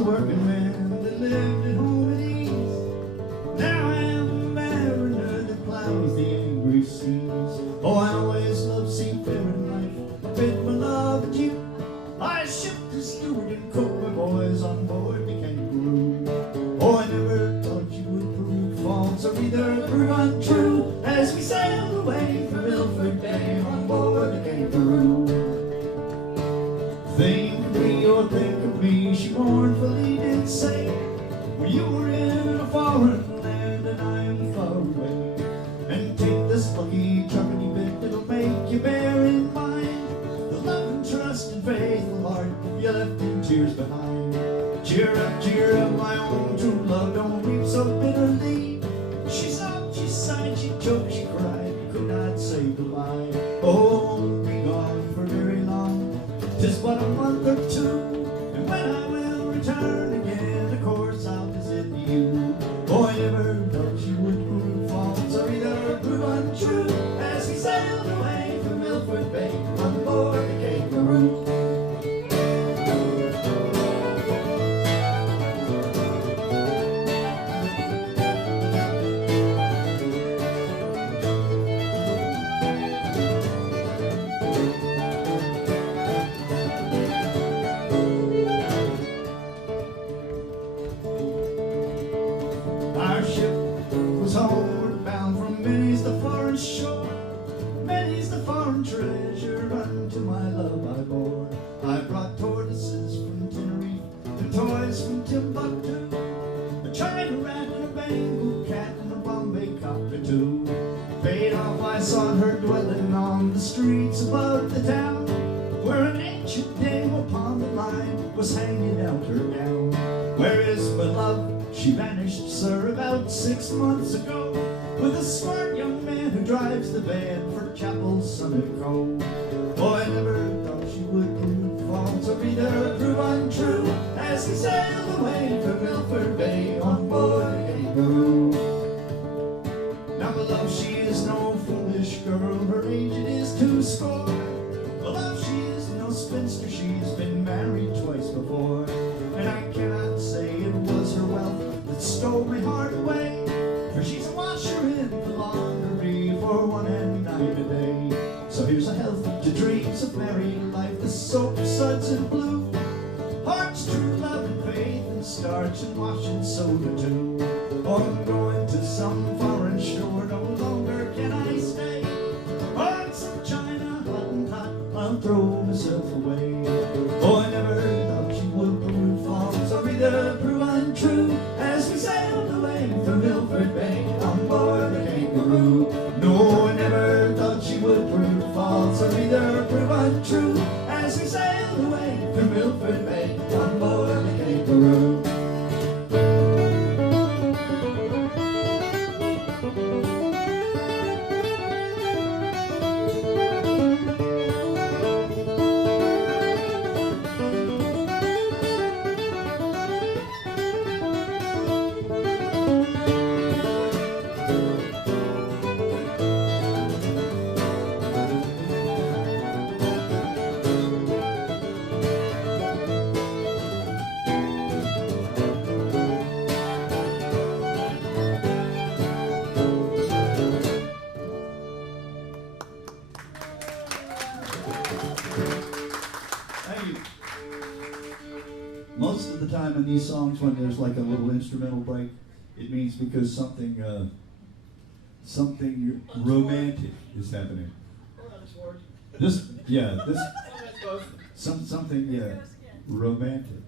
a working man that lived at home at ease. Now I am a mariner that plows the angry seas. Oh, I always loved seafaring life. I bid my love adieu. I shipped as steward and cook, my boys on board the Kangaroo. Oh, I never thought you would prove false or either prove untrue as we sailed away from Milford Bay on board the Kangaroo. Think of me, oh think of me, she mournfully did say, well, you were in a foreign land and I am far away. And take this lucky truckety bit that'll make you bear in mind the love and trust and faithful heart you left in tears behind. Cheer up, my own true love, don't weep so bitterly. She sobbed, she sighed, she choked, she cried, could not say goodbye. Oh, won't be gone for very long, 'tis but a month or two, and when I will return again, of course I'll visit you. Oh, I never thought you would prove false or either prove untrue as we sailed away from Milford Bay on board the Kangaroo. Our ship was homeward bound from many's the foreign shore, many's the foreign treasure unto my love I bore. I brought tortoises from Tenerife and toys from Timbuktu, a China rat and a Bengal cat and a Bombay cockatoo. Paid off I sought her dwelling on the streets above the town, where an ancient dame upon the line was hanging out her gown. Where is my love? She vanished, sir, about 6 months ago, with a smart young man who drives the van for Chapel Summit Cove. Oh, I never thought she would prove false or either prove untrue as we sailed away from Milford Bay on board the Kangaroo. Now, my love, she is no foolish girl, her age it is 20. My love, she is no spinster, she's been married twice before, and I cannot say it was her wealth that stole my heart away, for she's a washer in the laundry for 1 night a day. So here's a health to dreams of married life, the soap, suds, and blue, hearts, true love and faith, and starch and washing soda too. Oh, I'm going to some foreign shore, no longer can I stay. Hearts of China, hot and hot, I'll throw myself away. Oh, I never thought she would prove false or either prove untrue as we sailed away from Milford Bay on board the Kangaroo. No, I never thought she would prove false or either prove untrue as we sailed away from Milford Bay on board the Kangaroo. Most of the time in these songs, when there's like a little instrumental break, it means because something romantic is happening. Something romantic.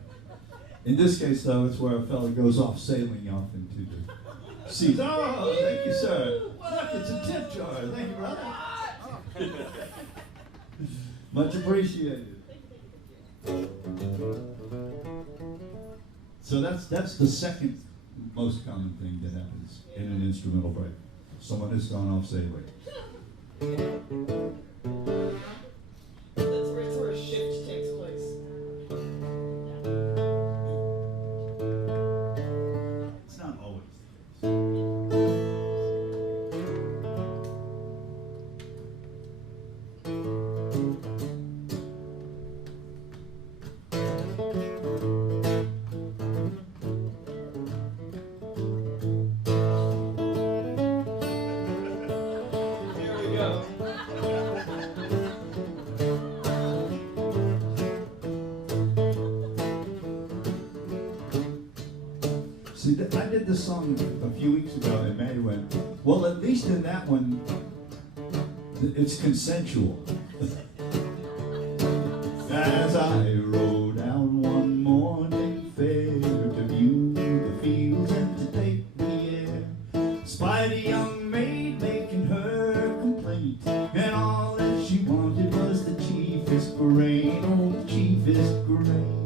In this case, though, it's where a fella goes off sailing off into the seas. Oh, thank you, sir. Look, it's a tip jar. Thank you, brother. Much appreciated. So that's the second most common thing that happens in an instrumental break. Someone has gone off sailing. That's where a shift takes place. It's not always the case. See, I did this song a few weeks ago, and Maddy went, well, at least in that one, it's consensual. As I rode out one morning fair to view the fields and to take the air, spied a young maid making her complaint, and all that she wanted was the chiefest grain, oh, the chiefest grain.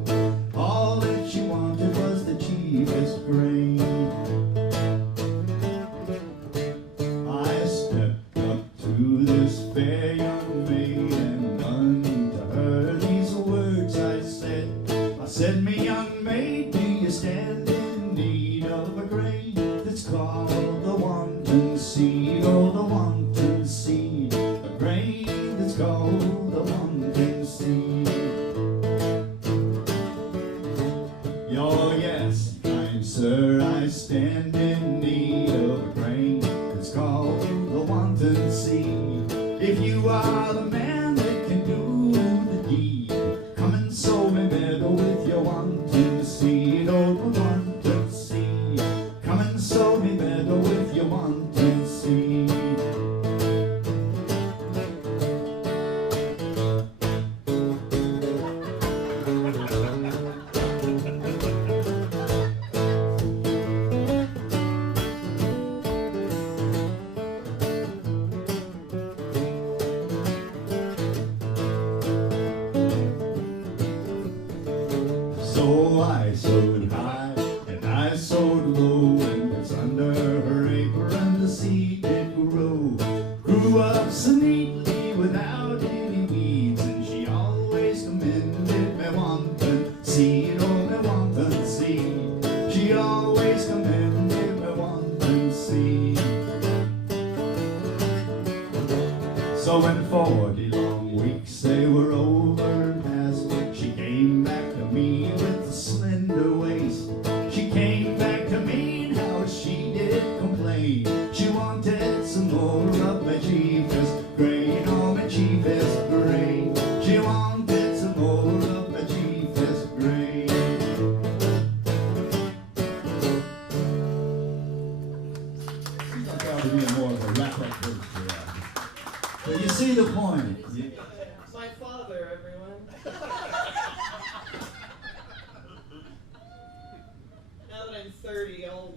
All that she wanted was the chiefest grain. I stepped up to this fair young maid, and unto her these words I said, me young maid, do you stand in need of a grain that's called the wanton seed, oh, the wanton seed, a grain that's called the wanton seed. Oh yes, kind sir, I stand in need of a grain that's called the wanton seed. If you are the man that can do the deed, come and sow me meadow with your wanton seed, oh, the wanton seed. Come and sow me meadow with your wanton seed. So I sowed high and I sowed low, and it's under her apron the seed did grow. Grew up so neatly without any weeds, and she always commended me wanton seed, oh, me wanton seed. She always commended me wanton seed. So when 40 long weeks they were over and past, she came back to me with a slender waist. She came back to me, and how she did complain. She wanted some more of my chiefest grain, oh, my chiefest grain. She wanted some more of my chiefest grain. Seems like I ought to be more of a wrap-up verse for that. But you see the point. My father, everyone. Now that I'm 30, I'll,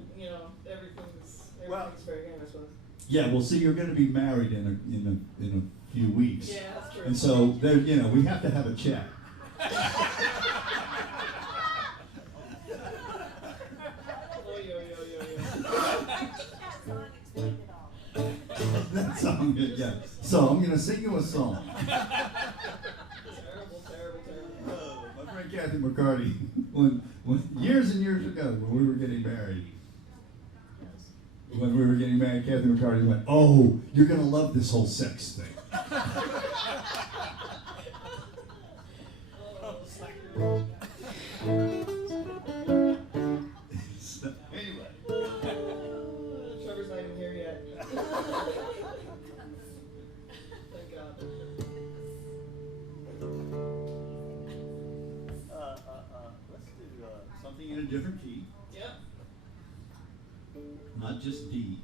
everything's fair game, I suppose. Yeah, well, see, you're going to be married in a few weeks. Yeah, that's true. And so, there, we have to have a chat. That song, yeah. So I'm going to sing you a song. Terrible. My friend Kathy McCarty, when years and years ago, when we were getting married, Kathy McCarty went, "Oh, you're going to love this whole sex thing." So, anyway. Trevor's not even here yet. Thank God. Let's do something in a different key. Yep. Not just D.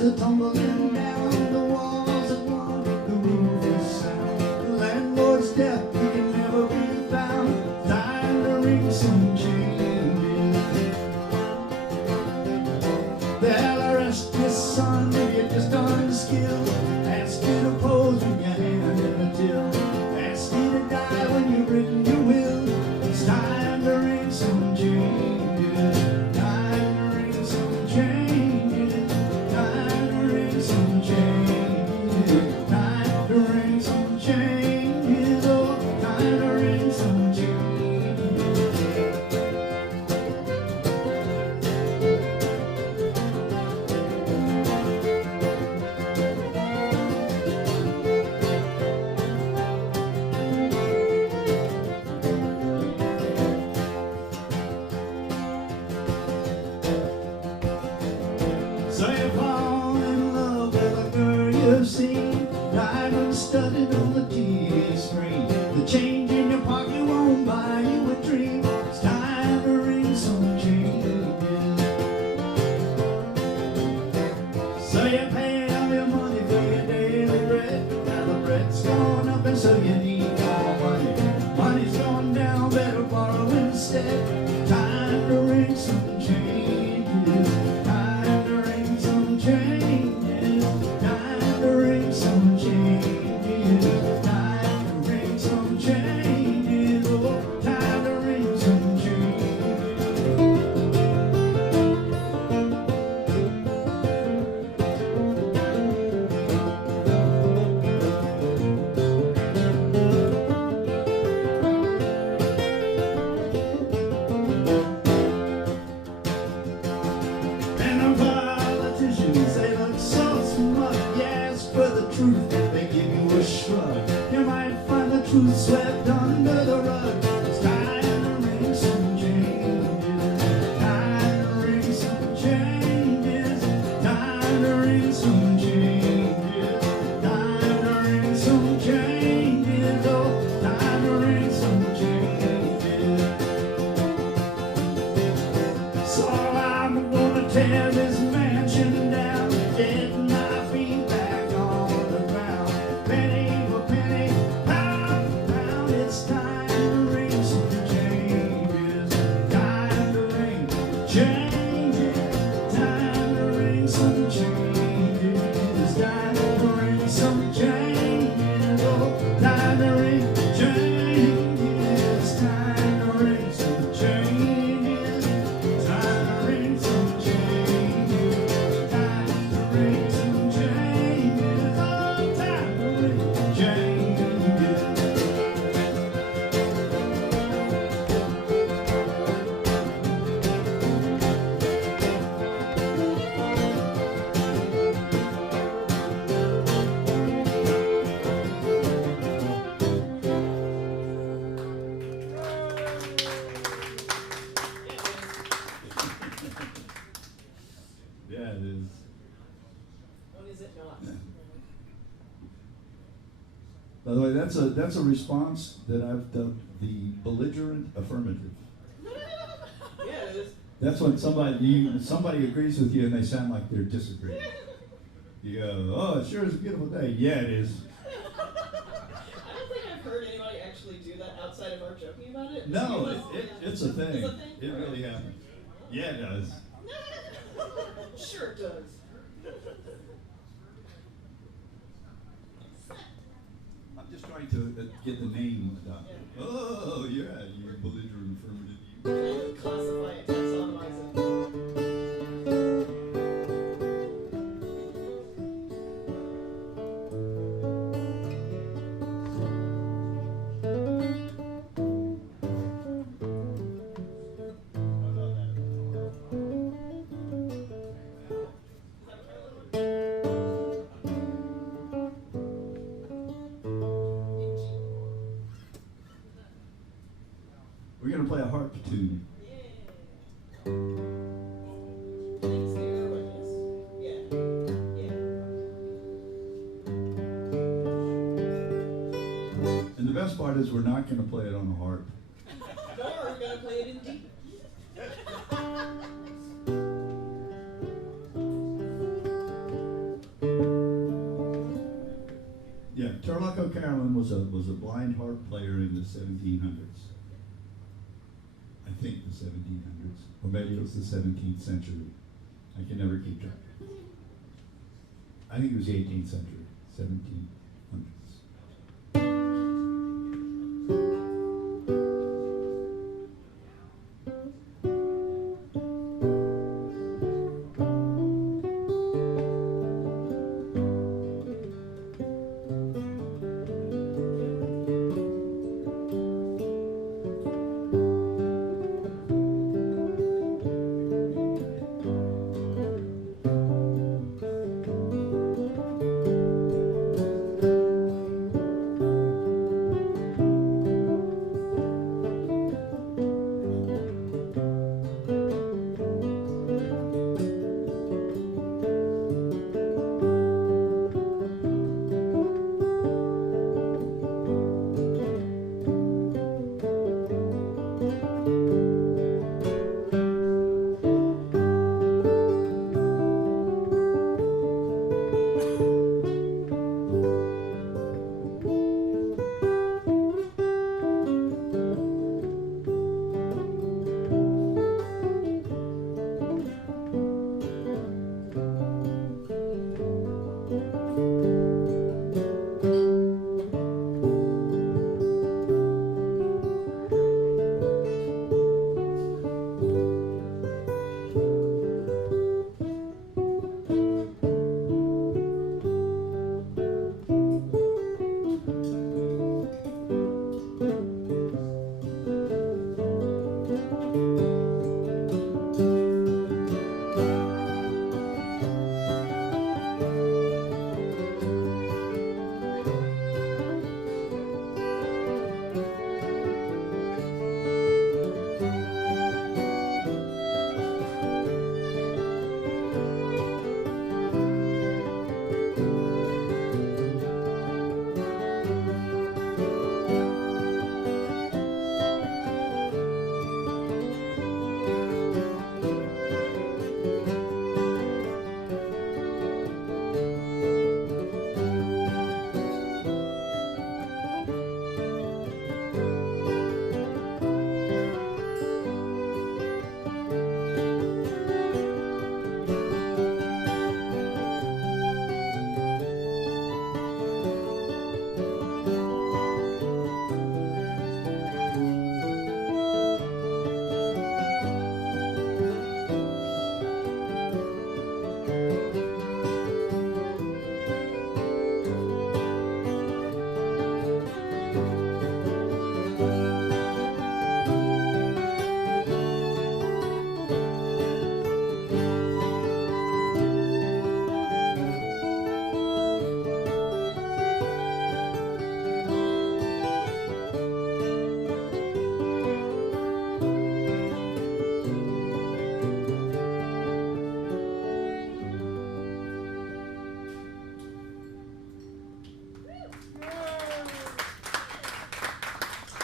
is a tumbling down, the walls are gone, the roof is sound. The landlord's deaf, he can never be found. Time to ring some changes. They'll arrest your son if you're just unskilled. Ask you to pose with your hand in the till. Ask you to die when you've written your will. It's time to ring some changes. Time to ring some changes. Time to ring some seen, diamond studded on the TV screen. The change in your pocket won't buy you a dream. It's time to ring some changes. So you pay all your money for your daily bread. Now the bread's gone up and so you need more money. Money's gone down, better borrow instead. Time to ring some changes. Time to ring some changes. Time to ring some changes. Time to ring some changes. Oh, time to ring some changes. And the politicians, they look so smug. You ask for the truth, they give you a shrug. You might find the truth swept under the rug. It's time to ring some changes. Time to ring some changes. Time to ring some changes. Time to ring some changes. Oh, time to ring some changes. So I'm gonna tear this mansion down, get my feet back on the ground. Penny for penny, pound for pound, it's time to ring some changes. Time to ring changes. Time to ring some changes. Time to ring some changes. Oh, time to ring changes. Time to ring some changes. Time to ring some changes. Time to ring some changes. Oh, time to ring changes. Yeah, it is. When is it not? By the way, that's a response that I've dubbed the belligerent affirmative. Yeah, it is. That's when somebody agrees with you and they sound like they're disagreeing. You go, oh, it sure is a beautiful day. Yeah, it is. I don't think I've heard anybody actually do that outside of our joking about it. No, You it's a thing. It's a thing? It really happens. Yeah, it does. Sure it does. I'm just trying to get the name adopted. Oh, yeah, you belligerent affirmative. You. Classify it, taxonomize it. We're going to play a harp tune. Thanks to your witness. Yeah. Yeah. And the best part is we're not going to play it on a harp. Nor are we going to play it in D. Yeah, Turlock O'Carolan was a blind harp player in the 1700s. I think the 1700s, or maybe it was the 17th century. I can never keep track. I think it was the 18th century, 1700s.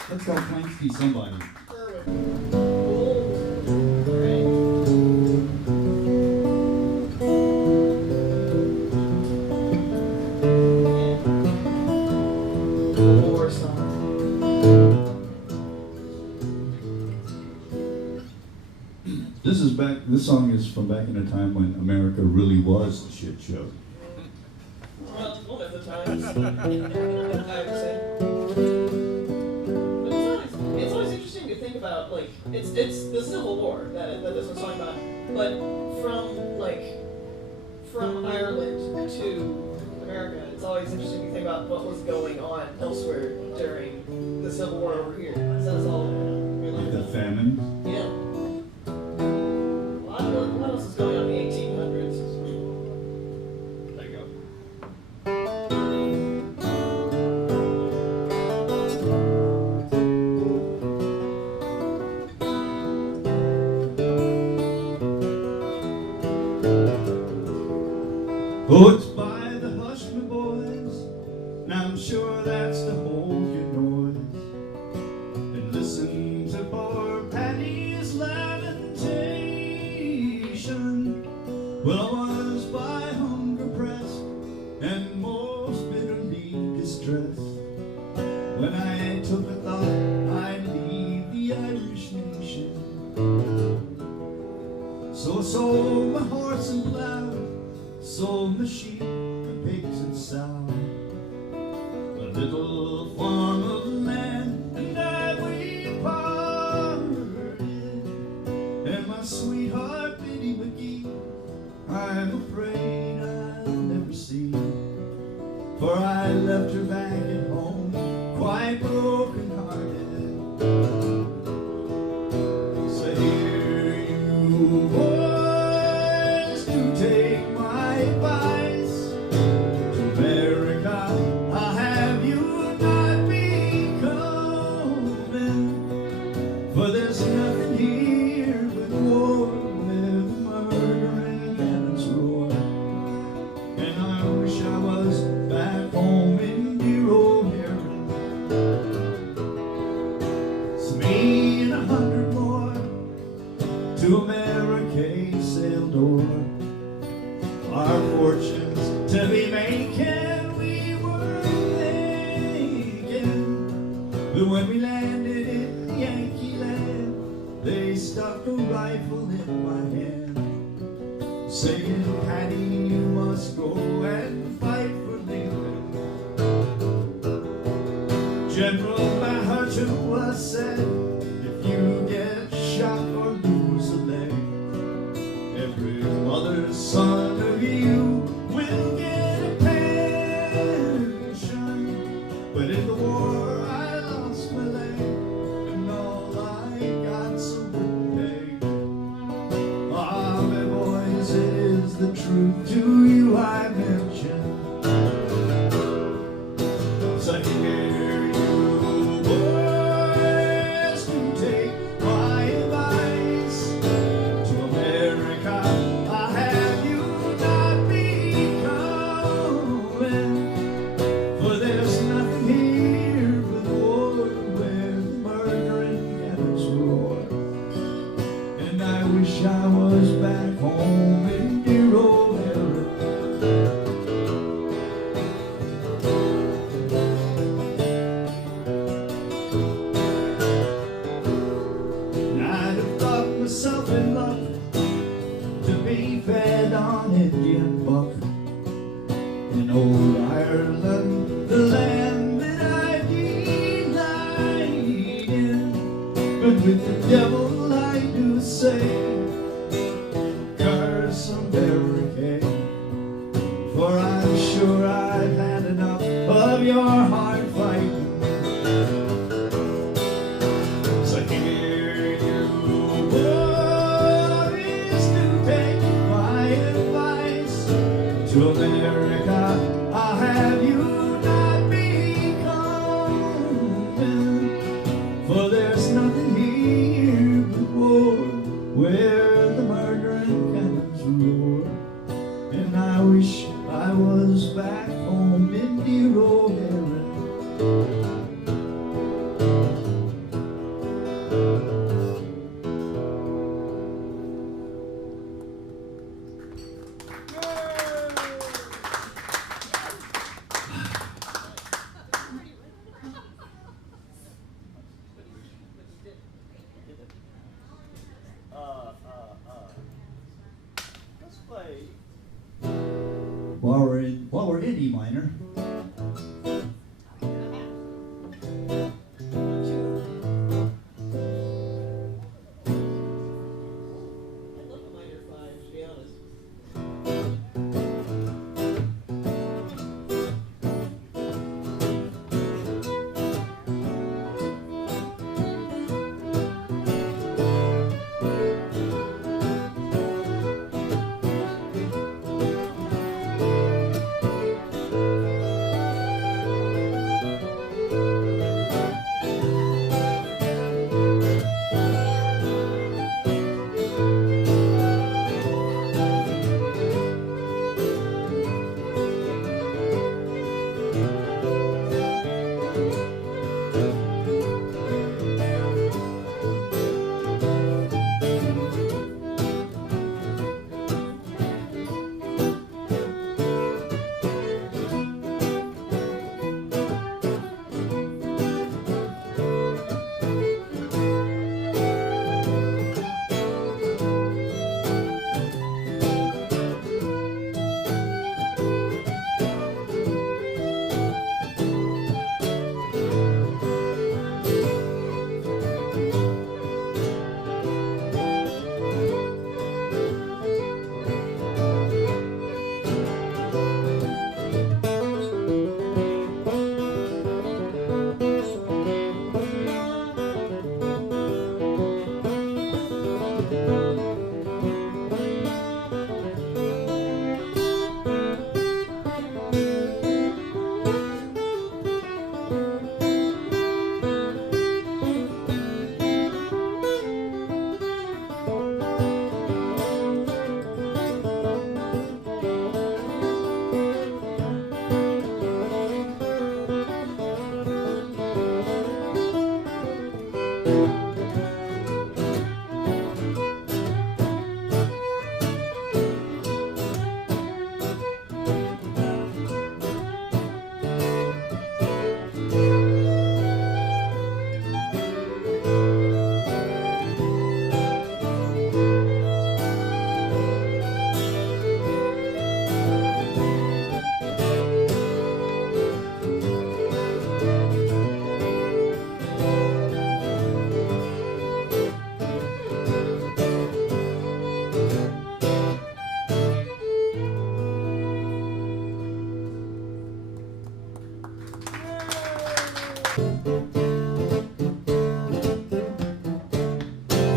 Let's go Planksky somebody. War song. This song is from back in a time when America really was a shit show. Well, one of the times, I would say. But it's always interesting to think about, like, it's the Civil War that this was talking about, but from Ireland to America, it's always interesting to think about what was going on elsewhere during the Civil War over here. So that's all Like the famine. Yeah. What else is going on in the 1800s? There you go. Oh, it's by the hush, my boys, and I'm sure that's to hold your noise and listen to poor Paddy's lamentation. Well, I was by hunger pressed and most bitterly distressed when I took a thought I'd leave the Irish nation. So I sold my horse and plow, sold my sheep and pigs and sow, a little farm of land, and we parted. And my sweetheart Biddy McGee, I'm afraid I'll never see, for I left her back at home quite broken hearted. So here you boys do take my advice. To America I'll have you not be coming, for there's nothing here but war with murder and cannons roar. And I wish I was back home in dear old Erin. So me and 100 more to America sailed o'er, our fortunes to be making we were making. But when we landed in Yankee land, they stuck a rifle in my hand, saying, Paddy, you must go and fight for Lincoln. General Mahatma said, if you get shot or lose a leg, every mother's son of you will get a pension. But in the war I lost my leg, and all I got's a wooden peg. Ah, my boys, it is the truth to you I mention. So here you boys do take my advice. To America I'll have you not be coming, for there's nothing here but war where the murder and cannons roar. And I wish I was back home in dear old Erin. And I'd have thought myself in luck to be fed on Indian buck in old Ireland, the land that I delight in. But with the devil I do say, curse America, for I'm sure I've had enough of your hard fighting. So here you boys do take my advice. To America I'll have you not be coming, for there's nothing here but war where the murder and cannons roar. And I wish I was back home in dear old Erin. while we're in E minor.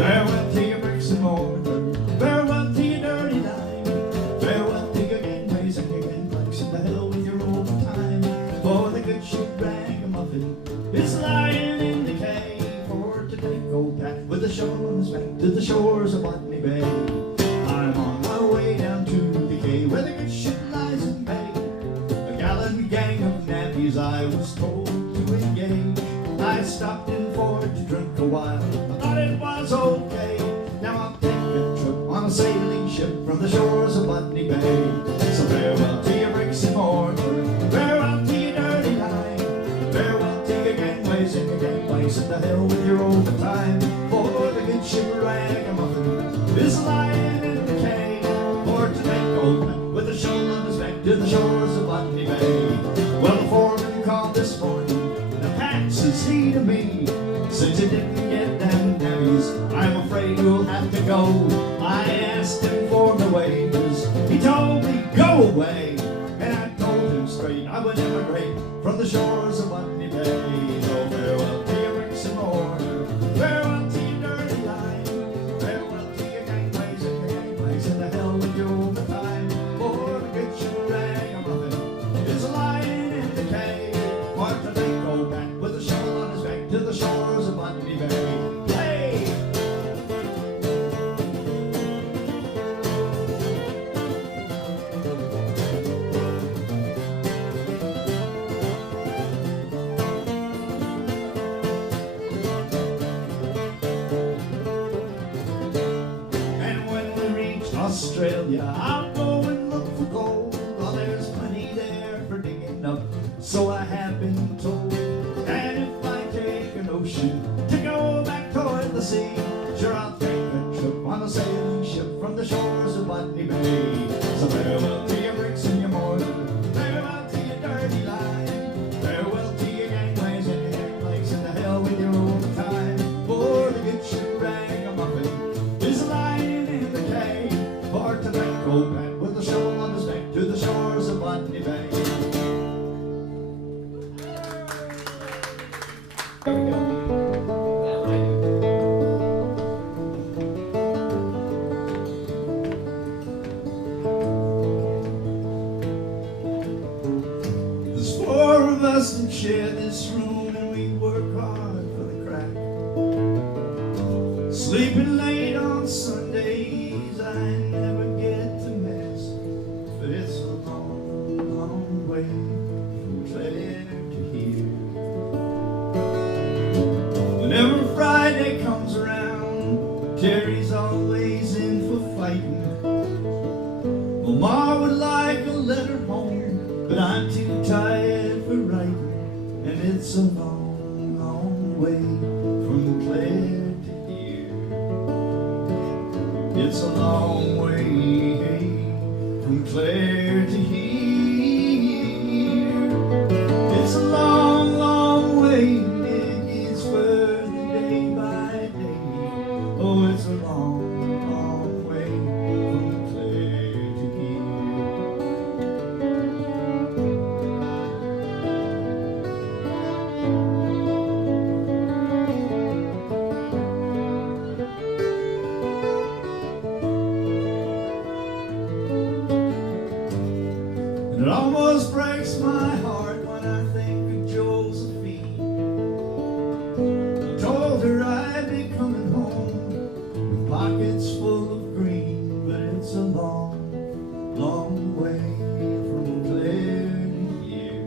Farewell to your bricks and mortar, farewell to your dirty dime, farewell to your gangways and your gangplanks, and the hell with your overtime. For the good ship ragamuffin is lying in decay, for to take old Pat with the shovel on his back to the shores of Botany Bay. I'm on my way down to the quay where the good ship lies in bay. A gallant gang of navvies I was told to engage. I stopped in for to drink a while, I thought it was okay. Now I'll take a trip on a sailing ship from the shores of Botany Bay. So farewell to your bricks and mortar, farewell to your dirty dime, farewell to your gangways and your gangplanks, and the hell with your overtime. For the good ship ragamuffin is lying in decay, for to take old man with a shovel on his back to the shores of Botany Bay. Well, the foreman called this morning, says he to me, since you didn't get them navvies, I'm afraid you'll have to go. I asked him for the wages, he told me go away, and I told him straight I would emigrate from the shores of Botany Bay. So farewell to your bricks and mortar, farewell to your dirty line, farewell to your gangways and your gangplanks, and the hell with your overtime. For the good ship ragamuffin is lying in decay, for to take old back with a shovel on his back to the shores of Maddy Bay. Hey! And when we reach Australia, I'll go and look for gold. Well, there's plenty there for digging up, so I have been told. And if I take an ocean to go back toward the sea, sure I'll take a trip on a sailing ship from the shores of Botany Bay. So farewell to your bricks and your mortar, Botany Bay. There we go. That one I do. There's four of us that share this room, and we work hard for the crack. Sleeping late on Sundays, I never get to Mass, but it's a long, long way from Clare to here. Whenever Friday comes around, Terry's always in for fighting. Well, Ma would like a letter home, but I'm too tired for writing. And it's a long, long way from Clare to here. It's a long way from Clare to here. It's a long, long way, and it gets further day by day. Oh, it's a long, long way from Clare to here. And it almost breaks my heart when I think of Josephine. I told her I'd be coming home with pockets full of green, but it's a long, long way from Clare to here.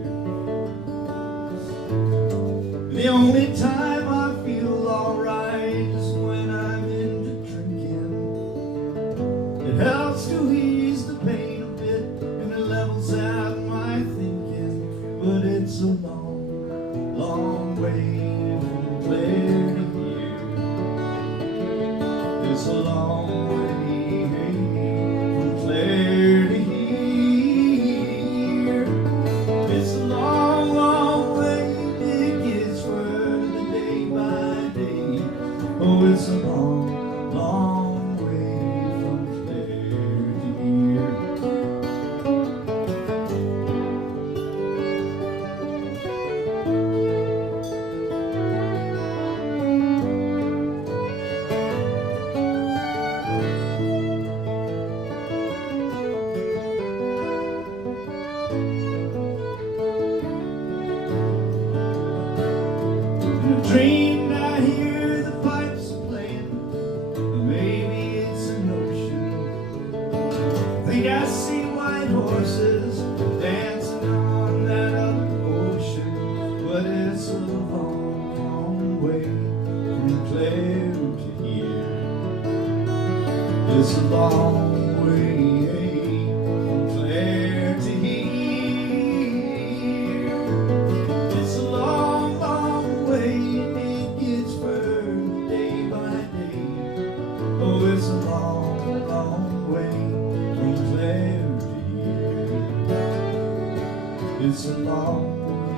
The only time I feel alright is when I'm into drinking. It helps to ease the pain a bit, and it levels out my thinking. But it's a long, long way from Clare to here. It's a long way from Clare to here. It's a long, long way, it gets further day by day. Oh, it's a long, long way from Clare to here. In a dream I hear the pipes are playing, or maybe it's an ocean. Think I see white horses dancing on that other ocean. But it's a long, long way from Clare to here. It's a long way from Clare to here. It's a long, long way, and it gets further day by day. Oh, it's a long, long way from Clare to here. It's a long way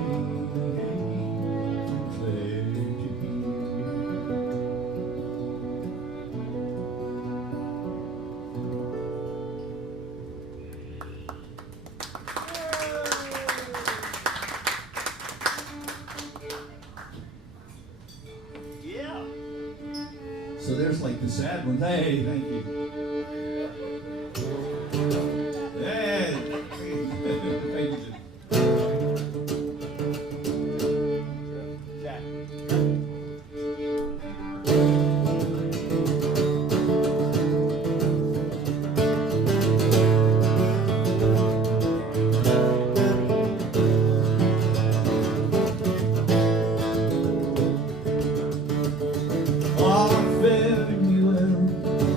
from Clare to here. Yeah. So there's like the sad ones. Hey, thank you. Hey, thank you. Jack.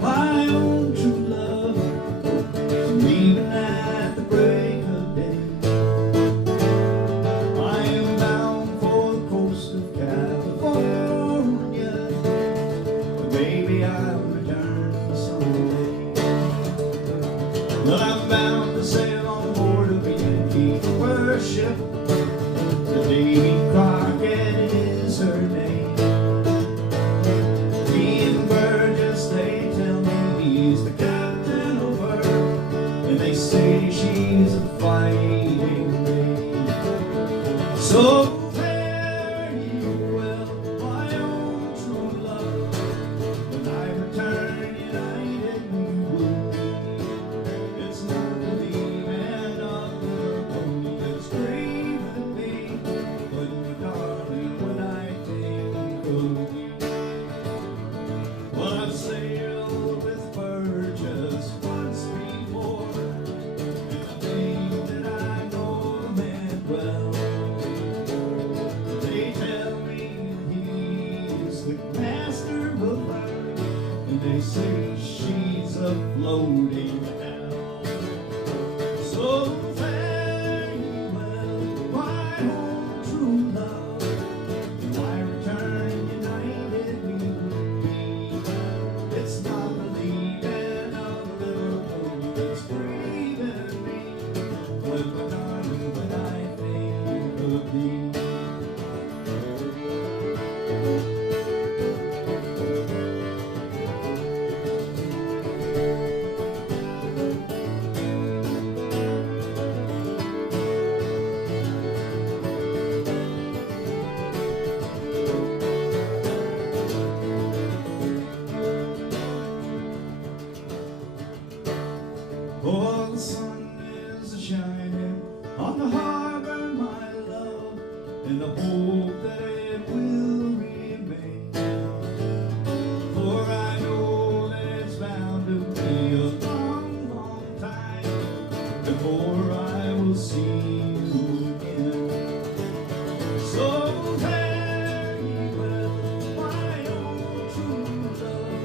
My own true love, leaving at the break of day. I am bound for the coast of California, but maybe I'll return someday. But I'm bound to sail on board of a Yankee ship. The Davy Crockett is her name. He's the captain of her, and they say she's a fighting to harbor my love in the hope that it will remain. For I know that it's bound to be a long, long time before I will see you again. So fare ye well, my own true love.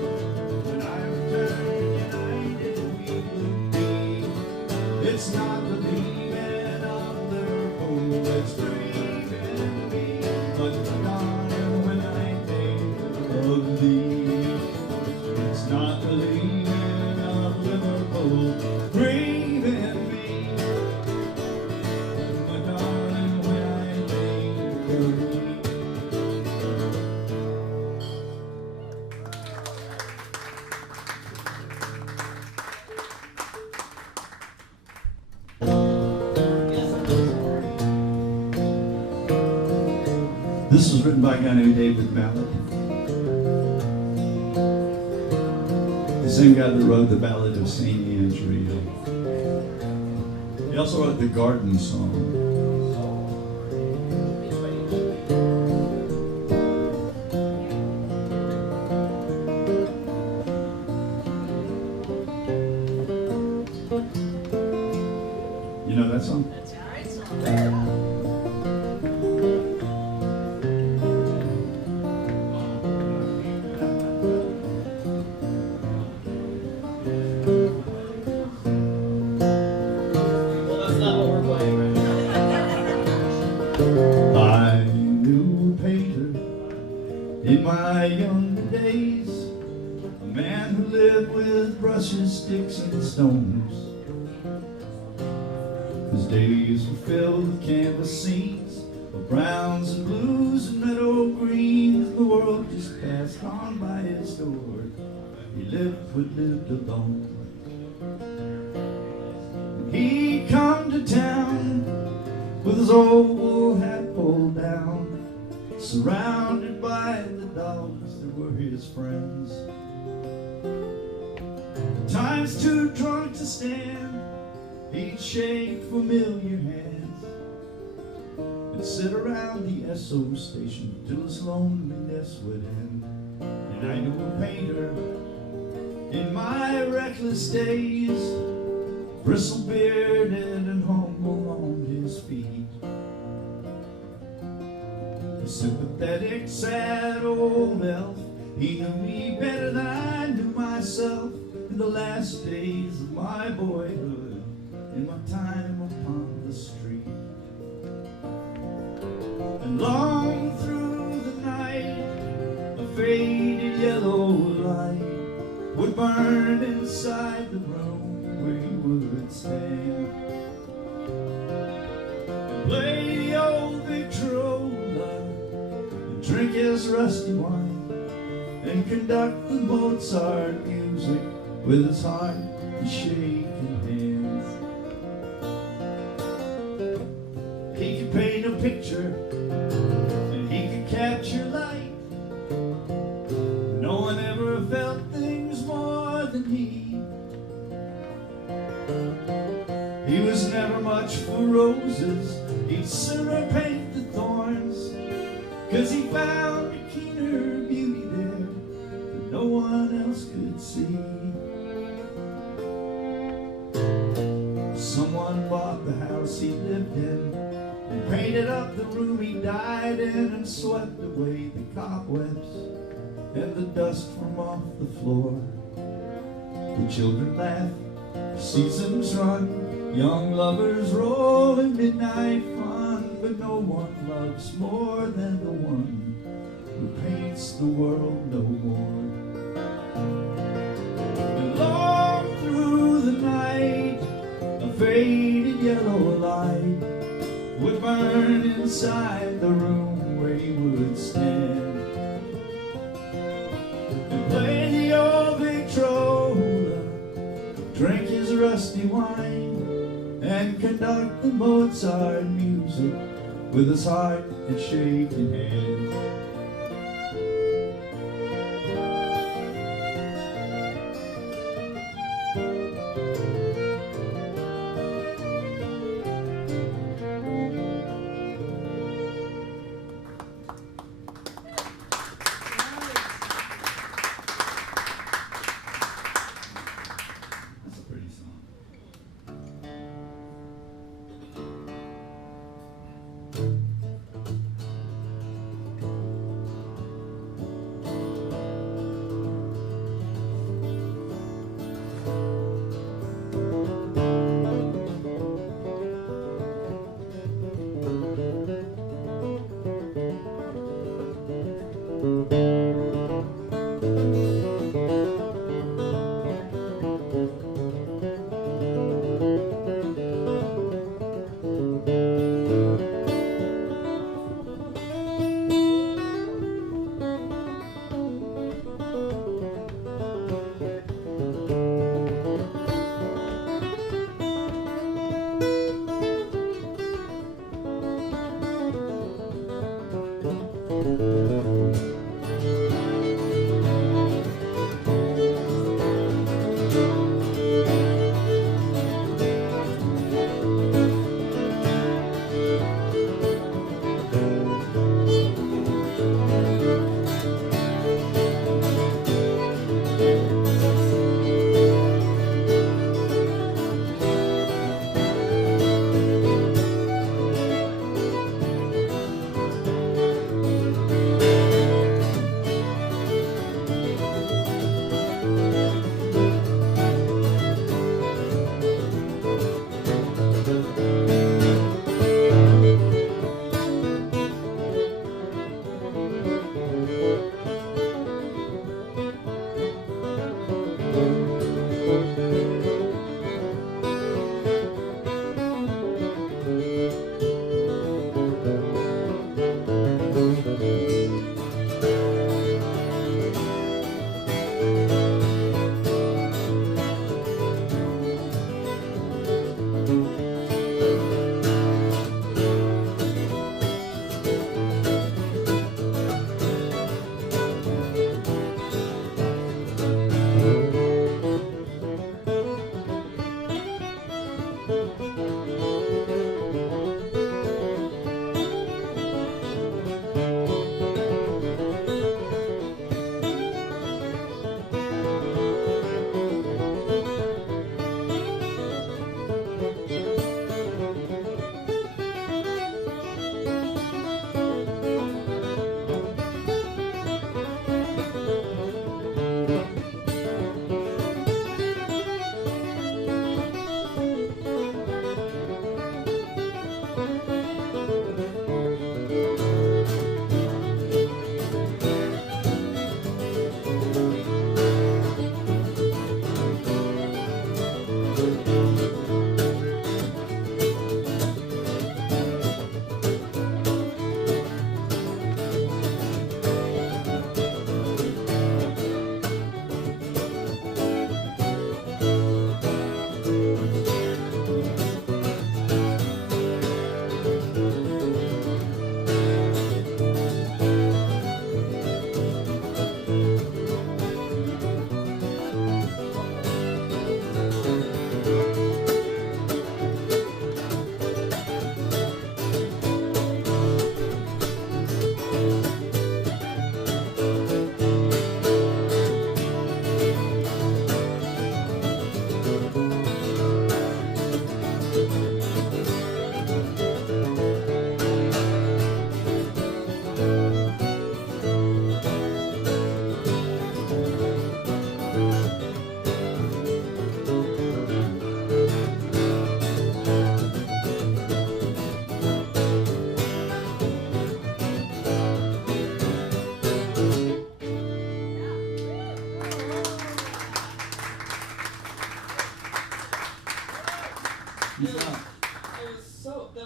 When I return united we will be. It's not the leaving of Liverpool that's grieving me, but the darling when I think of thee. It's not the leaving of Liverpool grieving me, but darling when I think of thee. This was written by a guy named David Maddy. The same guy that wrote the Ballad of St. Andrew. He also wrote the Garden Song. You know that song? That's a great song. Well, that's not what we're playing right now. I knew a painter in my young days, a man who lived with brushes, sticks, and stones. His days were filled with canvas scenes of browns and blues and meadow greens. The world just passed on by his door. He lived alone. He'd come to town with his old wool hat pulled down, surrounded by the dogs that were his friends. At times too drunk to stand, he'd shake familiar hands and sit around the SO station till his loneliness would end. And I knew a painter in my reckless days, bristle-bearded and humble on his feet. A sympathetic, sad old elf, he knew me better than I knew myself in the last days of my boyhood, in my time upon the street. And long through the night, a faded yellow light would burn inside the room where he would stand and play the old Victrola and drink his rusty wine and conduct the Mozart music with his heart and shaking hands. He could paint a picture and he could capture light. No one ever felt things more than he. He was never much for roses, he'd sooner paint the thorns, 'cause he found a keener beauty there that no one else could see. Someone bought the house he lived in and painted up the room he died in and swept away the cobwebs and the dust from off the floor. The children laugh, seasons run, young lovers roll in midnight fun, but no one loves more than the one who paints the world no more. And long through the night, a faded yellow light would burn inside the room where he would stand and play the old Victrola, drink his rusty wine, and conduct the Mozart music with his heart and shaking hands.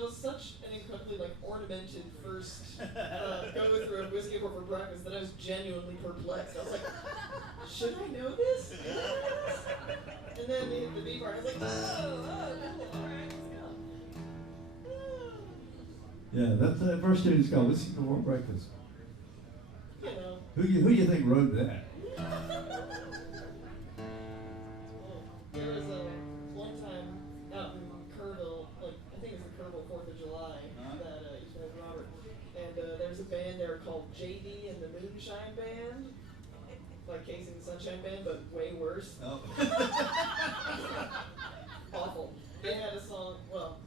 was such an incredibly like ornamented first go through of whiskey for breakfast that I was genuinely perplexed. I was like, should I know this? And then the B part, I was like, oh, all right, let's go. Yeah, that first tune is called Whiskey Before Breakfast. You know. Who you think wrote that? There was a one time out in Kerrville, like I think it was the Kerrville 4th of July, that used to have Robert. And there's a band there called JD and the Moonshine Band. Like Casey and the Sunshine Band, but way worse. Oh. Awful. They had a song, well,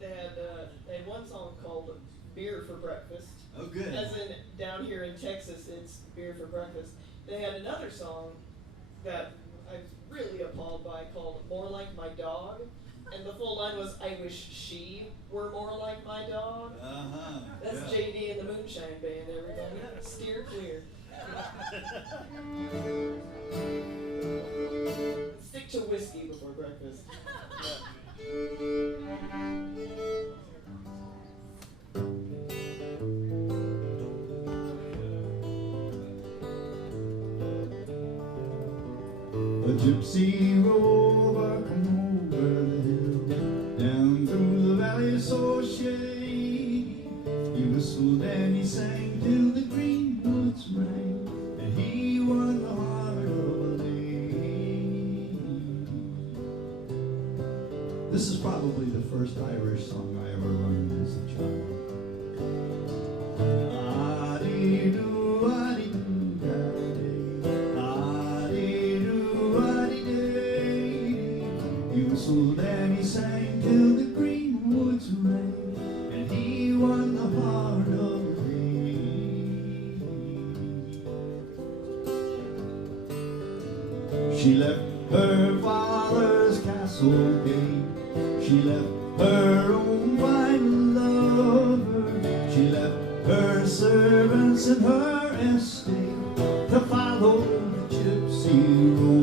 they had one song called Beer for Breakfast. Oh, good. As in, down here in Texas, it's beer for breakfast. They had another song that I was really appalled by called More Like My Dog. And the full line was, I wish she were more like my dog. Uh-huh. That's yeah. JD and the Moonshine Band, everybody. Steer clear. Stick to whiskey before breakfast. A gypsy rover come over the hill, down through the valley so shady. He whistled and he sang till the green woods rang, and he won the heart of a lady. This is probably the first Irish song I ever learned as a child. He whistled and he sang till the green woods rang, and he won the heart of a lady. She left her father's castle gate, she left her own fine lover, she left her servants and her estate to follow the gypsy rover.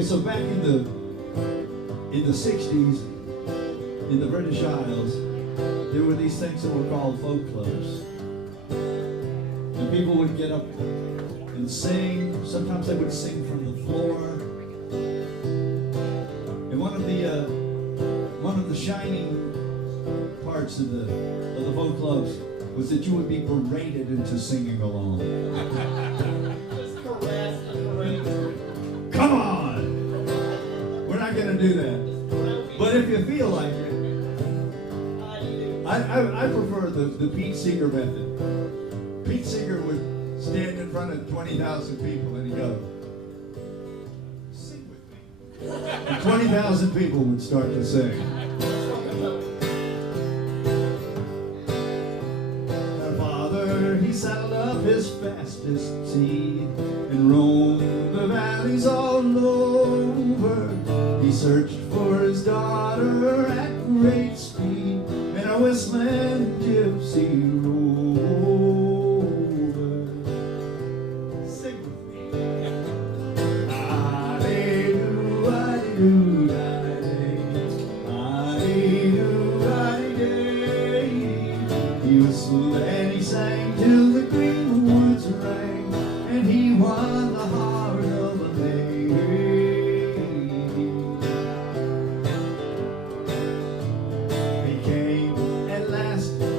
So back in the 60s, in the British Isles, there were these things that were called folk clubs. And people would get up and sing. Sometimes they would sing from the floor. And one of the shining parts of the folk clubs was that you would be berated into singing along. Just harassed and harassed. Come on! We're not going to do that. But if you feel like it, I prefer the Pete Seeger method. Pete Seeger would stand in front of 20,000 people and he'd go, sing with me. And 20,000 people would start to sing. Our father, he saddled up his fastest steed and roamed the valleys all over. He searched for his daughter at great speed in a whistling gypsy rover. Sing with me. Ah-dee-doo, ah-dee-doo, ah-dee-doo, ah-dee-dee. He whistled and he sang till the green woods rang, and he won the heart of a lady.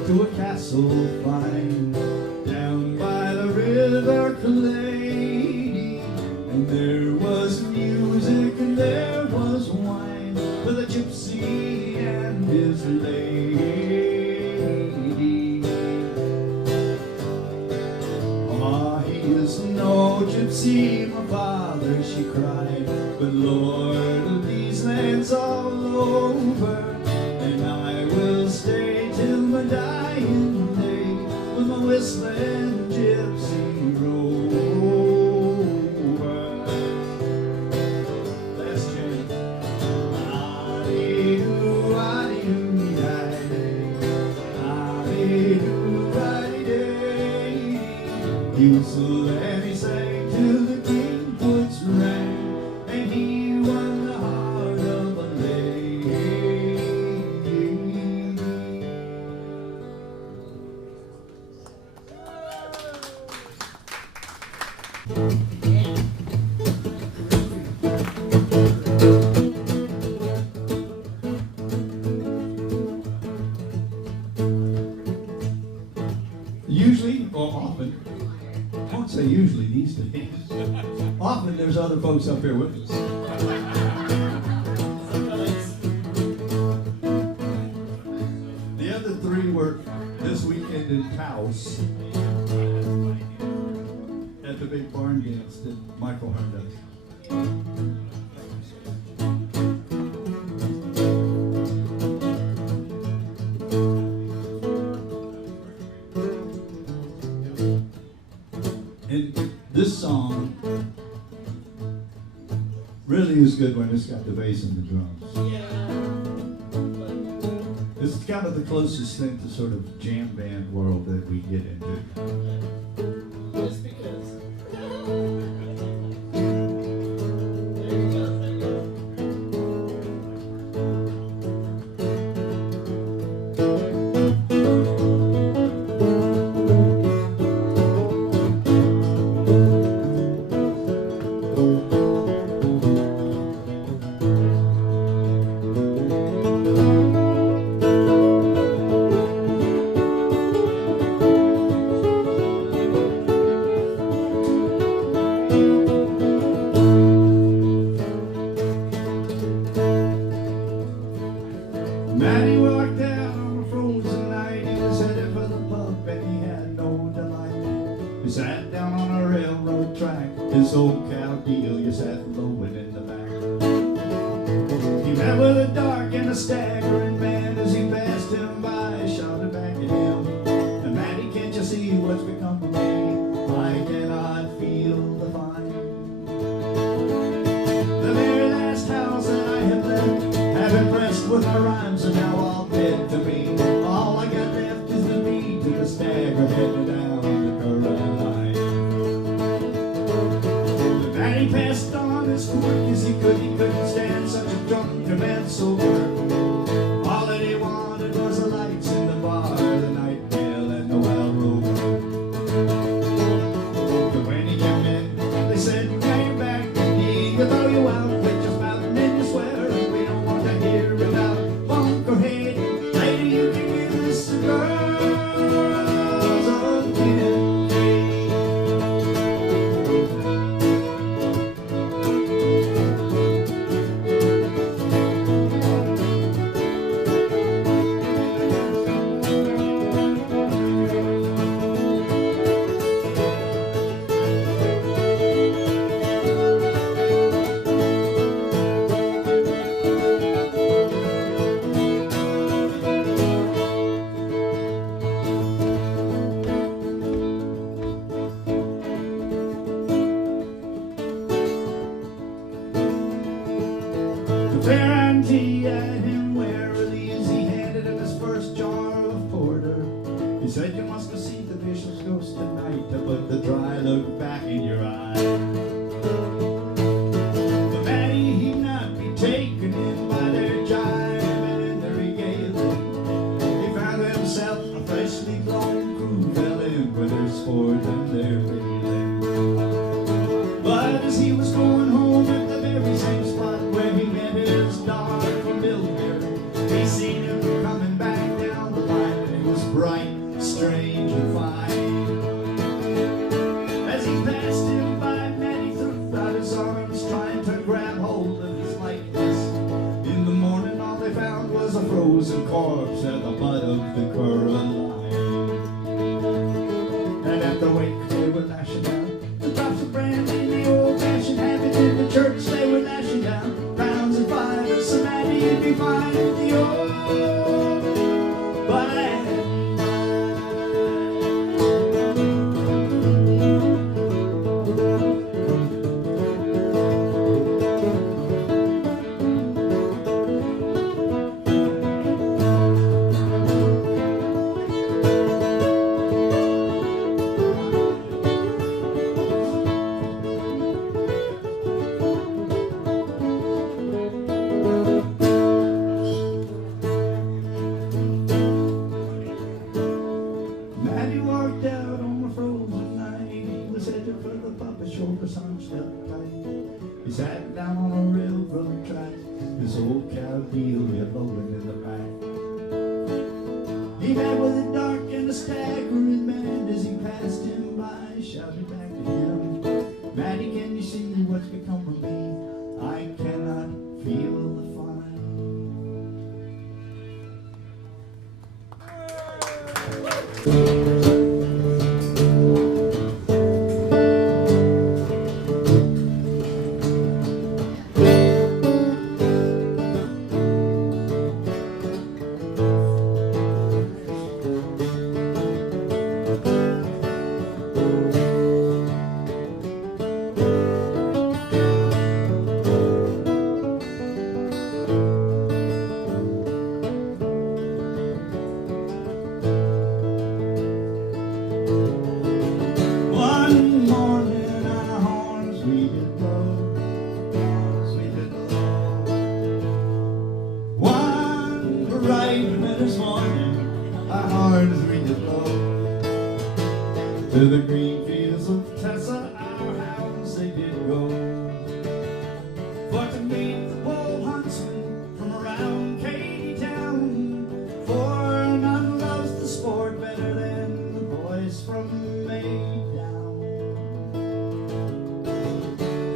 To a castle fine down by the river Clady, and there was music and there was wine for the gypsy and his lady. Ah, he is no gypsy, my father, she cried, but Lord of these lands all over, and I will stay till my dying day with my whistling gypsy roll. So let me say to the king puts rain, and he won the heart of a lady. Usually, or often, I won't say usually these days, often there's other folks up here with us. The other three were this weekend in Taos at the big barn dance that Michael Hearn does. And this song really is good when it's got the bass and the drums. It's kind of the closest thing to sort of jam band world that we get into. Just because. There you go. Maddy walked out on a frozen night. He was headed for the pub and he had no delight. He sat down on a railroad track. His old cow deal sat lowing in the back. He met with a dark and a staggering man. As he passed him by, shouted back at him, and Maddy, can't you see what's become of me? I cannot feel the fire. The very last house that I have left have impressed with my rhymes, and now all dead to me. All I got left is the beat to the stagger heading down the current line. But Maddy passed on as quick as he could. He couldn't stand such a drunken man sober. All that he wanted was the lights in the bar, the night mail and the wild rover. But when he came in, they said, "Now you're back, he can throw you out with just about and then you swear, and we don't want to hear about bunk or head. Lady, you can give us the girls again." The fair auntie had him wear a leaves. He handed him his first jar of porter. He said, "You must have seen the bishop's ghost tonight, to put the dry look back in your eye." But Maddy, he'd not be taken in by their jive and in their regalia. He found himself a freshly blown crew fell in with their sport and their reeling. But as he was going home at the very same spot where he met his dark familiar, he seen him coming back down the line, and it was bright, strange, and fine. As he passed him by, Maddy threw out his arms, trying to grab hold of his likeness. In the morning, all they found was a frozen corpse at the butt of the Caroline. And at the wake, they were lashing out the drops of brandy, the old-fashioned habit in the church. They were lashing down pounds and fives, so Maddy, you'd be fine in the old by and by. pleasure for the puppet, shoulders hunched up tight. He sat down on a railroad track, his old caboodle rolling in the back. He met with a dark and a staggering man as he passed him by, shouted back to him, Maddy, can you see what's become of me? I cannot feel the fire. To the green fields of Tessa, our hounds they did go, for to meet the bull huntsman from around Katy Town, for none loves the sport better than the boys from Maytown.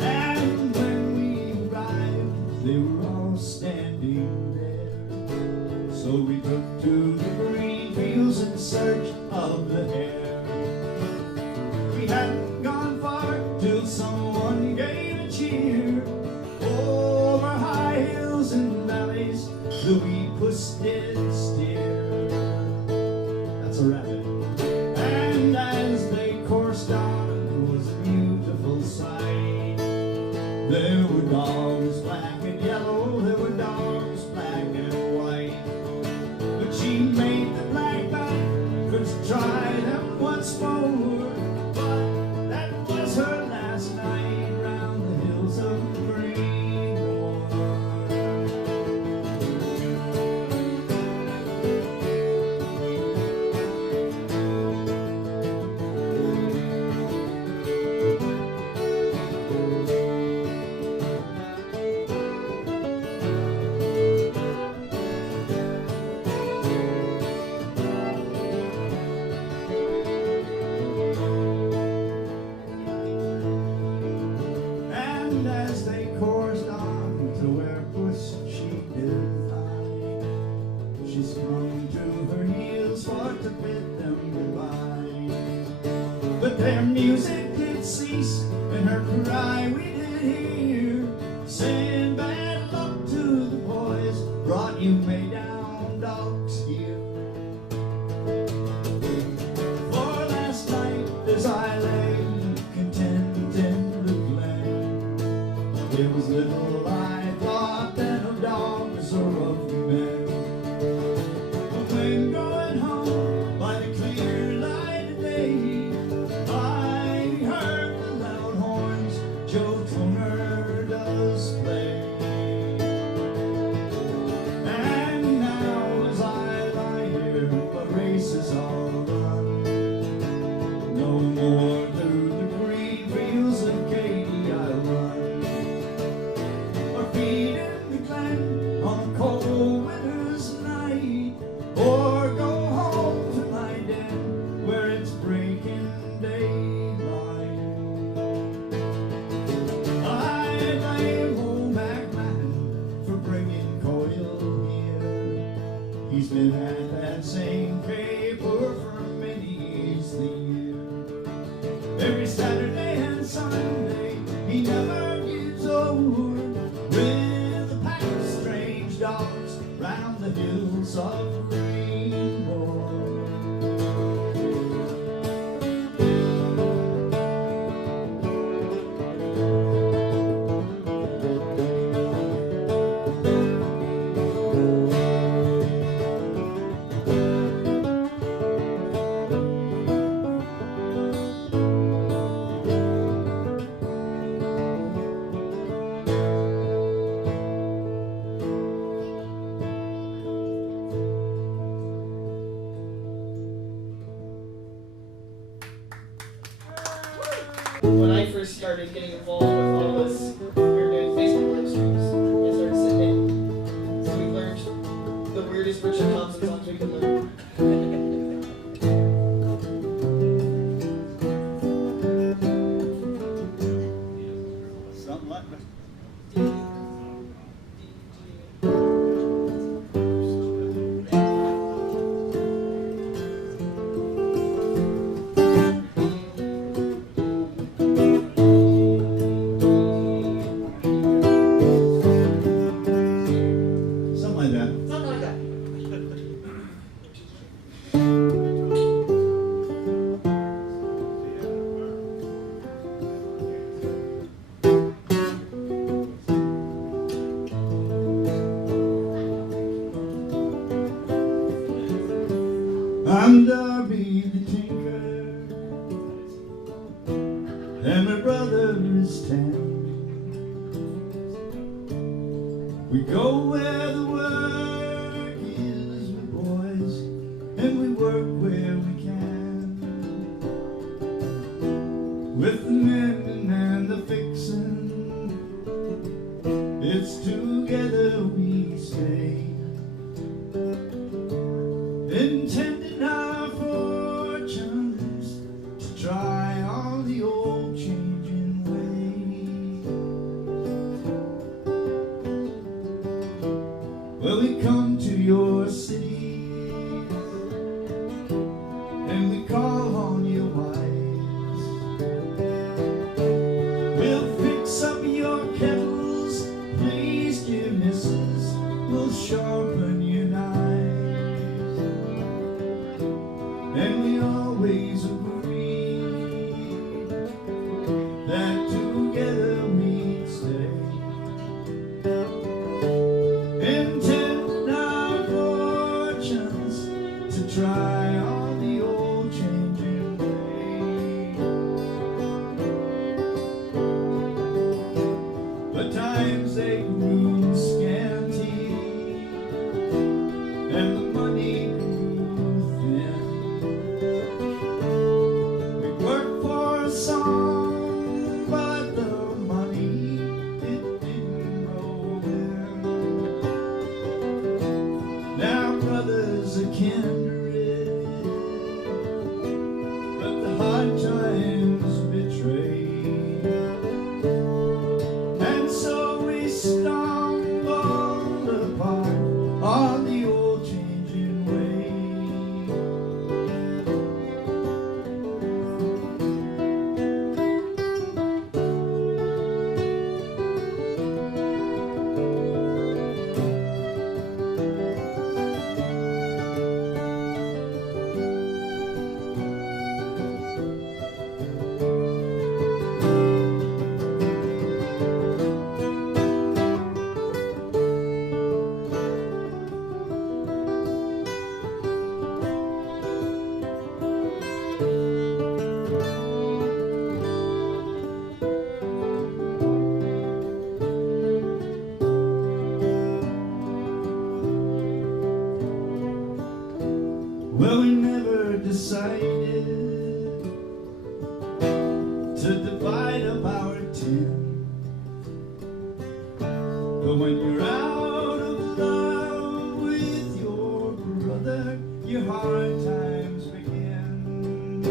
And when we arrived, they were all standing there, so we took to the green fields in search of the hare. We hadn't gone far till someone gave a cheer. Over high hills and valleys the wee puss did steer. That's a rabbit. And as they coursed on, it was a beautiful sight. There were dogs black and yellow, there were dogs black and white. But she made the black dog could try them once more. Her last night round the hills of Greenwood. And as they coursed on to where puss she did lie, she sprung to her heels for to bid them goodbye. But their music did cease, and her cry we did hear, saying bad luck to the boys, brought you may down dogs here. For last night as I lay content in the glen, there was little I thought then of dogs or of men. But when going home by the clear light of day, I heard the loud horns Joe Toner does play. And now as I lie here, my race is all run. No more through the green fields of Katy I'll run. when I first started getting involved with all this, we were doing Facebook live streams. We started sitting, so we learned the weirdest Richard Thompson songs we could learn. Something like that. I'm Darby the tinker, and my brother is Tam. We go where the work is, we boys, and we work where we can. With the mending and the fixing, it's together we stay. Intending our fortunes to try on the old changing way. Well, we come to your city and we call on your wives. We'll fix up your kettles, please dear missus, we'll sharpen your knives. And we always agree that together we'd stay. Intending our fortunes to try on the old changing way. But times they grew scanty and the money grew thin. But the money, it didn't roll in. Now brothers are kindred, but the hard times betray. And so we stumbled apart on the old changing way. Well, we never decided to divide up our tin. But when you're out of love with your brother, your hard times begin.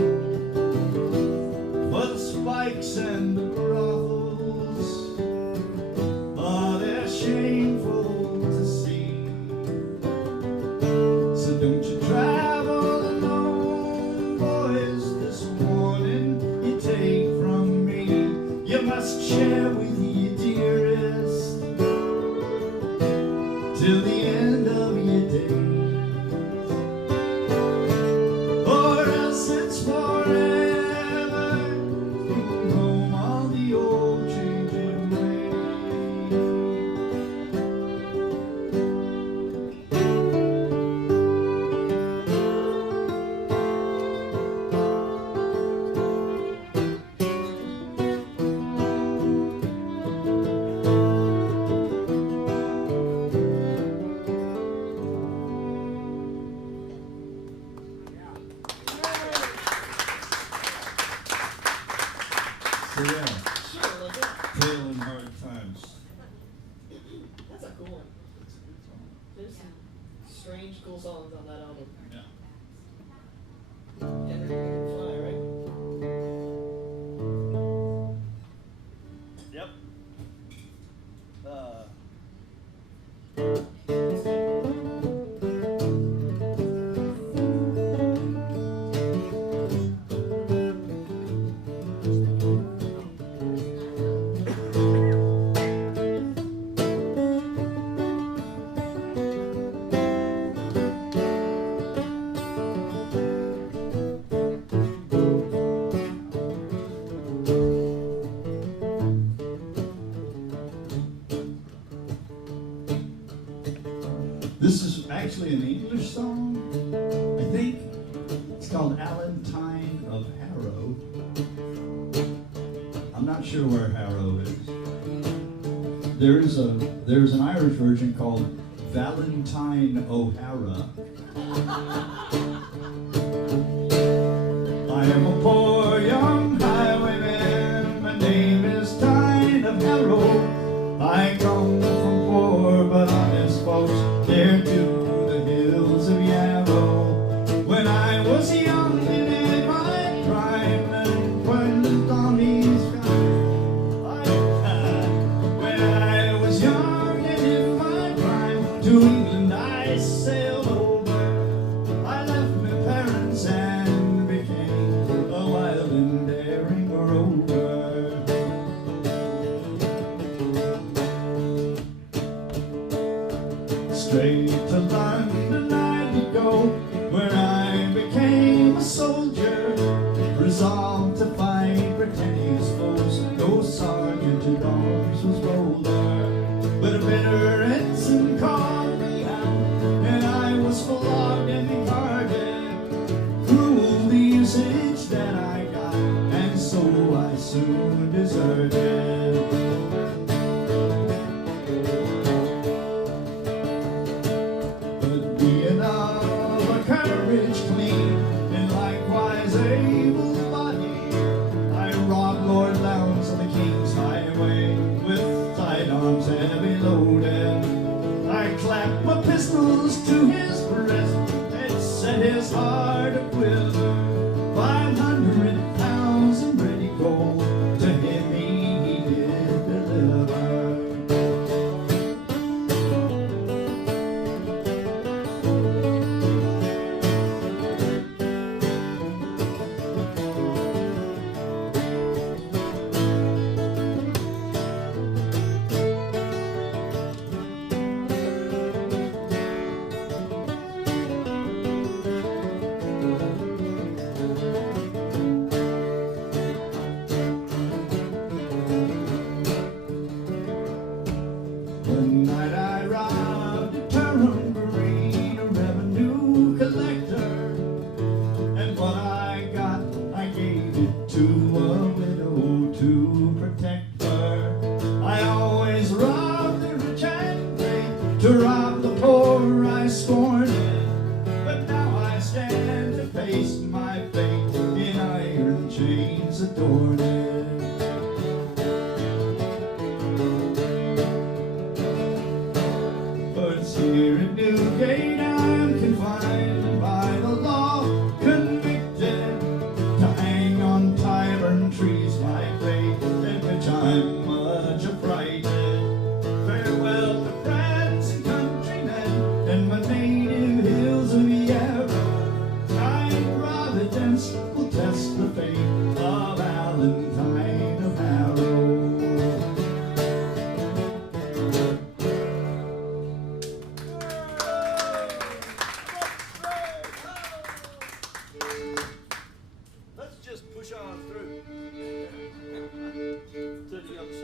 For the spikes and the brothels, oh, they're shameful to see. So don't you travel alone, boys, this warning you take from me. You must share with your dearest till the end of your days, or else it's forever from home on the old changing way. So yeah, Sure, like it. Tale in Hard Times. That's a cool one. There's some strange, cool songs on that album. Yeah. Everything can fly, right? Yep. This is actually an English song, I think. It's called Valentine of Harrow. I'm not sure where Harrow is. There's an Irish version called Valentine O'Hara. I am a poor young highwayman, my name is Tyne of Harrow. I come from poor but honest folks, near to the hills of Yarrow. When I was young and in my prime, and when the Donnies when I was young and in my prime, to England I sailed over. I left my parents and became a wild and daring rover. Straight to London I did go, where I became a soldier, resolved to fight Britannia's foes. No sergeant at arms was bolder, but a bitter ensign called me out, and I was flogged and guarded. Cruel the usage that I got, and so I soon deserted. But being of a courage clean, and likewise able-bodied, I robbed Lord Lowndes on the King's Highway, with sidearms heavy loaded. I clapped my pistols to his breast, and set his heart a quiver. 500 pounds in ready gold, to him he did deliver. One night I robbed a Turnberry, a revenue collector, and what I got I gave it to a widow to protect her. I always robbed the rich and great, to rob the poor I scorned it, but now I stand to face my fate, in iron chains adorned. Here in Newgate I'm confined, and by the law convicted to hang on Tyburn trees my fate, at which I'm much affrighted. Farewell to friends and countrymen, and my native hills of Yarrow. Kind Providence will test the fate of Valentine of Harrow. Let's just push on through to the other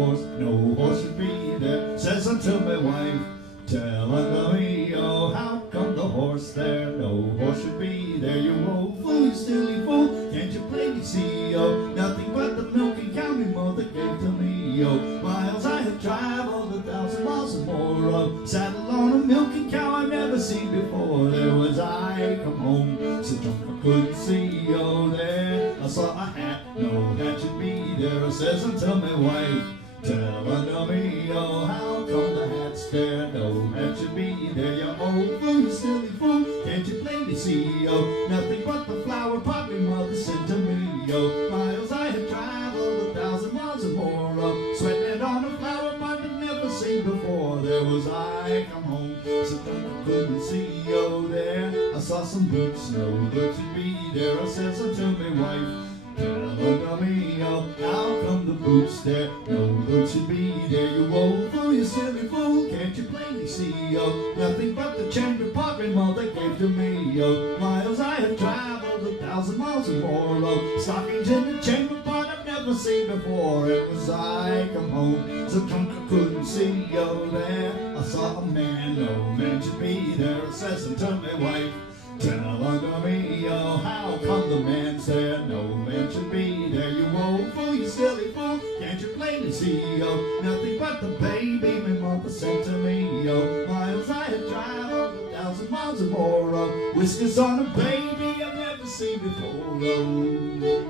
no horse should be there. Says unto my wife, tell unto me, oh, how come the horse there? No horse should be there. You old fool, you silly fool, can't you plainly see, oh, nothing but the milking cow me mother gave to me, oh. Miles I have traveled 1,000 miles and more, oh, saddled on a milking cow I've never seen before. There was I come home, so drunk I couldn't see, oh, there I saw a hat, no hat should be there. I says unto my wife, tell unto me, oh, how come the hat's there? No hat should be there. You old fool, you silly fool, can't you plainly see, oh, nothing but the flower pot my mother sent to me, oh. Miles I have traveled 1,000 miles and more, oh, sweating on a flower pot I've never seen before. There was I come home, so drunk I couldn't see, oh, there I saw some boots, no boots should be there. I says unto my wife, tell unto me, oh, how come the boots there? No boots should be there. You old fool, you silly fool, can't you plainly see, oh, nothing but the chamber pot my mother gave to me, oh. Miles I have traveled 1,000 miles and more, oh, stockings in the chamber pot I've never seen before. It was I come home, so drunk I couldn't see, oh, there I saw a man, no man should be there. It says unto my wife, tell unto me, oh, how come the man's there? No man should be there. You old fool, you silly fool, can't you plainly see, oh, nothing but the baby my mother sent to me, oh. Miles I have traveled 1,000 miles and more, oh, whiskers on a baby I've never seen before, oh.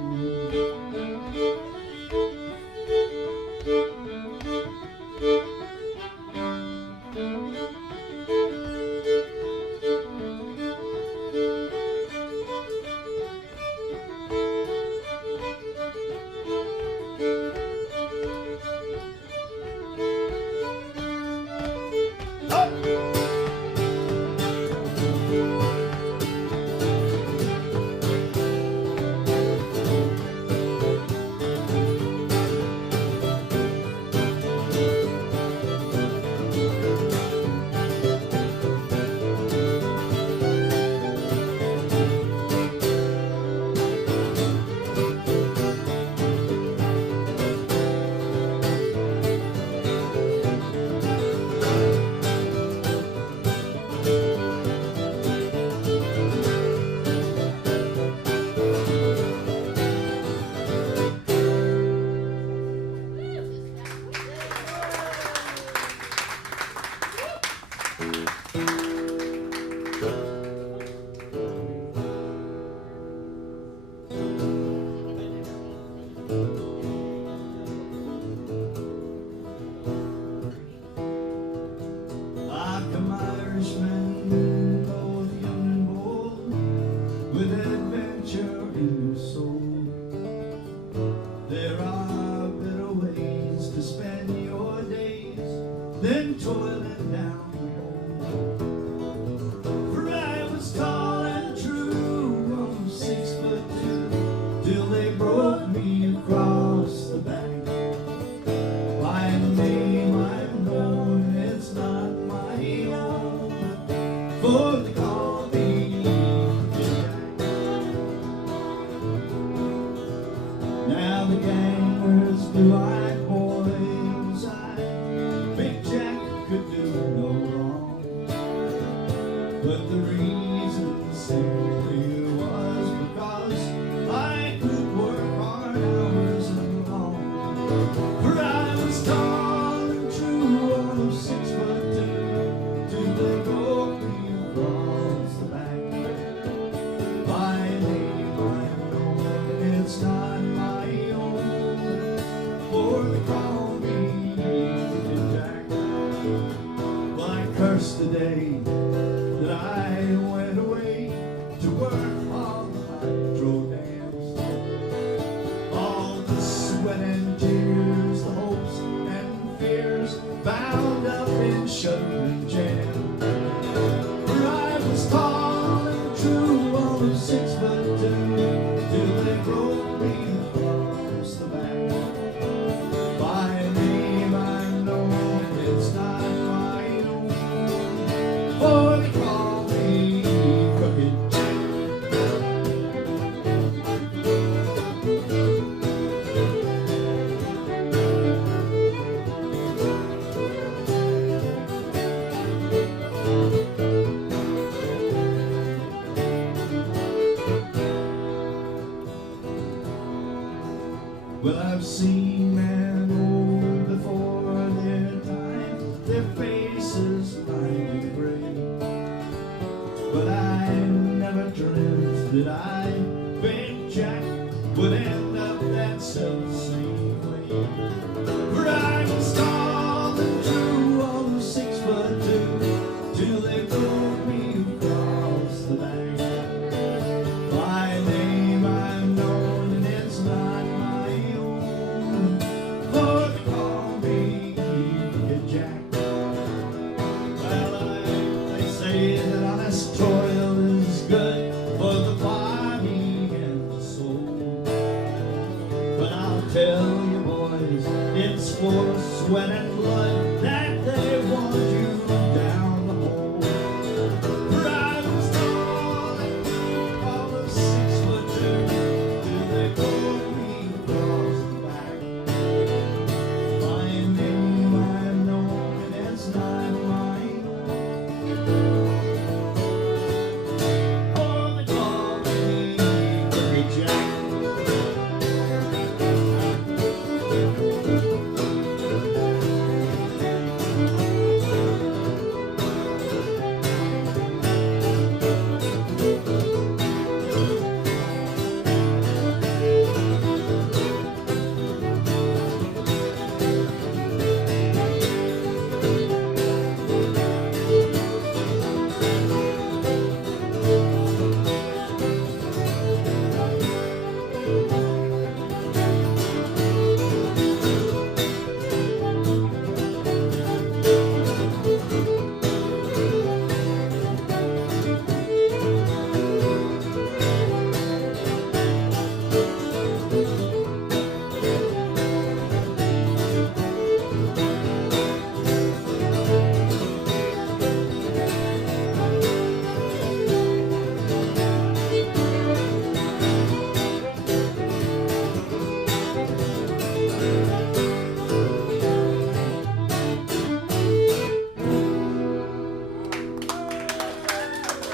Then toiling down the hole. For I was tall and true, oh, 6'2", till they broke me across the back. By a name I've known, it's not my own, for they call me Jack. Now the gang wears blue-eyed boys, Big Jack could do no wrong, but the reason simply was because I could work hard hours and long. For I was tall and true, oh, 6'2", till they broke me across the back. My name I know, it's not my own, for they call me Jack. Well, I cursed the day that I went away to work on the hydro dams. All the sweat and tears, the hopes and fears, bound up in sugar and jam. For I was tall and true, only 6'2", till they broke me across the back. By name I know, it's not my own, for I've seen men old before their time, their faces mighty gray, but I never dreamt that I, Big Jack, would end up that self-same way. For I was tall and true, oh 6'2", till they pulled me across the back. My name I'm known and it's not my own, for they call me Jack. Well, they say that honest toil is good for the body and the soul, but I'll tell you boys, it's for sweat and blood that they want you down the hole. For I was tall and blue, all of 6'2", till they pulled me across the back. My name I know and it's not mine, for they call me Big Jack.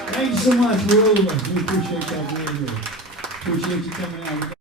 Thank you so much, UllA. We appreciate y'all being here. Appreciate you coming out.